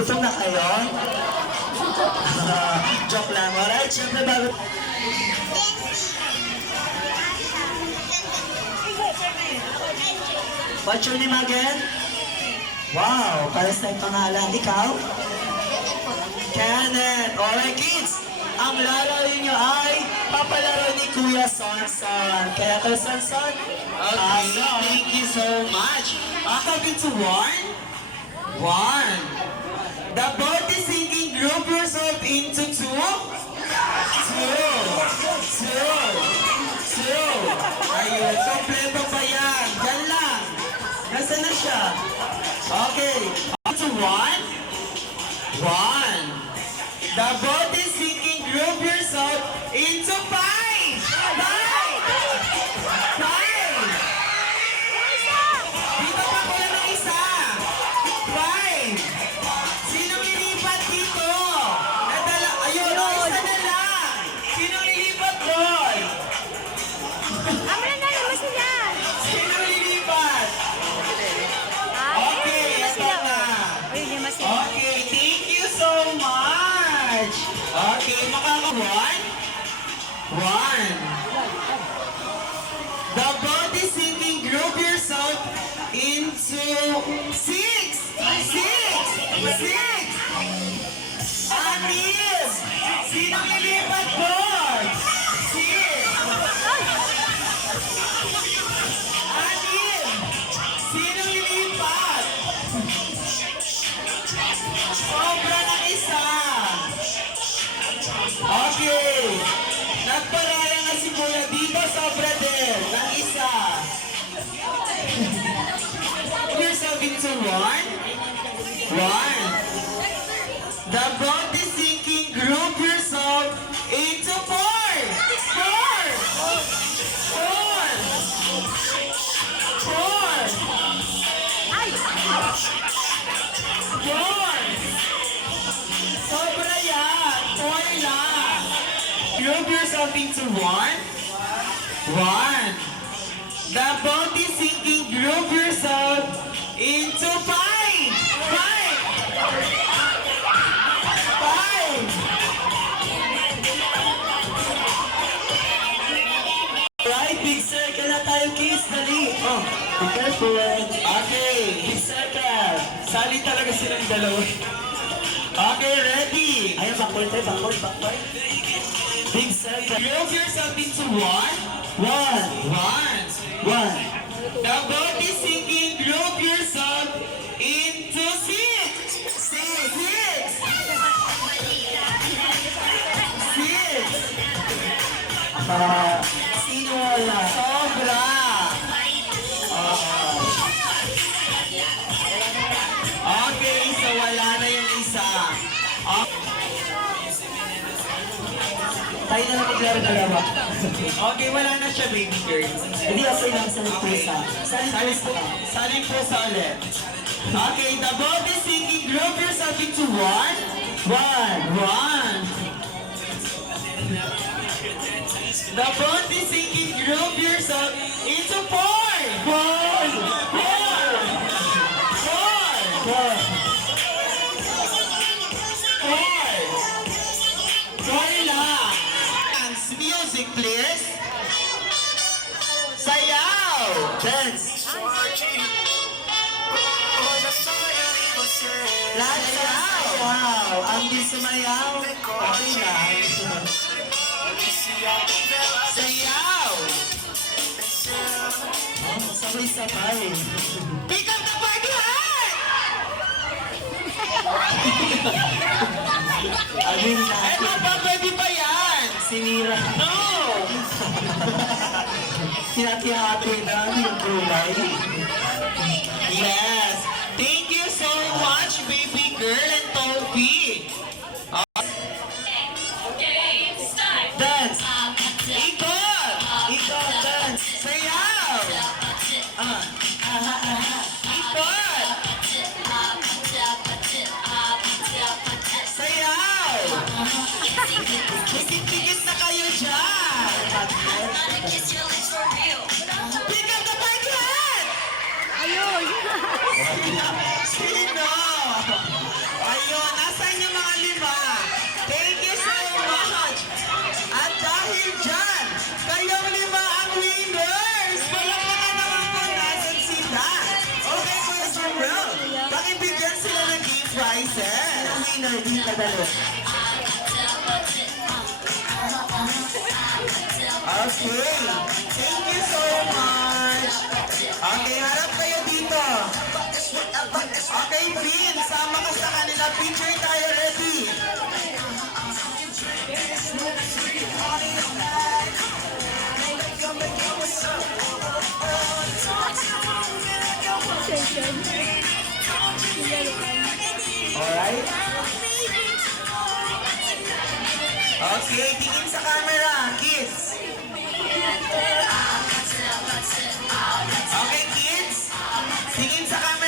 Gutom na kayo? Joke lang. Alright, syempre bago... What's your name again? Wow, pares na yung pangalan. Ikaw? Kenneth. Alright, kids. Ang lalaroin nyo ay papalaro ni Kuya Sonson. Kaya kayo, Sonson? Okay, thank you so much. Akabit to one. The boat is sinking. Group yourself into two. Ayun, kompleto pa yan. Diyan lang. Nasaan na siya? Okay. Up to one. The boat is sinking. Group yourself into five. Dito pa ko lang ng isa. Five. Sinong lilipat dito? Nadala. Ayun, isa na lang. Sinong lilipat doon? Sinong lilipat? Okay, ito na. Okay, thank you so much. Okay, makaka-one. The boat is sinking. Group yourself into six. Anis! Sinong lilipat doon? Six. Anis! Sinong lilipat? Sobra ng isa. Okay. Nagparaya na si Kuya dito, sobra din. Ng isa. Yourself into one. The boat is sinking. Group yourself into four. Sobra yan. Four lang. Group yourself into one. The boat is sinking. Group yourself into five. Alright, big circle na tayo, kids. Dali. Oh, be careful. Okay. Big circle. Sali talaga silang dalawa. Okay, ready? Ayun, backward. Big circle. Group yourself into one. The boat is sinking. Group yourself into six. Sino wala? Sobra. Okay, so wala na yung isa. Tayo na lang maglaro dalawa. Okay, wala na siya, baby girl. Hindi okay lang sa nagpusa. Saling po sa ulit. Okay, the boat is sinking. Group yourself into one. The boat is sinking. Group yourself into four. Four lang. Dance music, please. Sayaw. Dance. Lahat sayaw. Wow, ang di sumayaw. Okay lang. Sayaw. Oh, sabay-sabay. Pick up the party hat! Alin Eh, natin. mapapwede pa yan! Sinira. No! Hinati-hati na yung kulay. Yes! Thank you so much, baby girl and Toby! Dance. Ikot! Ikot, dance. Sayaw! Ikot! Sayaw! Higit-higit na kayo dyan! Pick up the party hat! Sino? Ayun! winner dito, dali. Okay. Thank you so much. Okay, harap kayo dito. Okay, Vin, sama ka sa kanila. Picture tayo, ready? Alright? Okay, tingin sa camera, kids. Okay, kids. Tingin sa camera.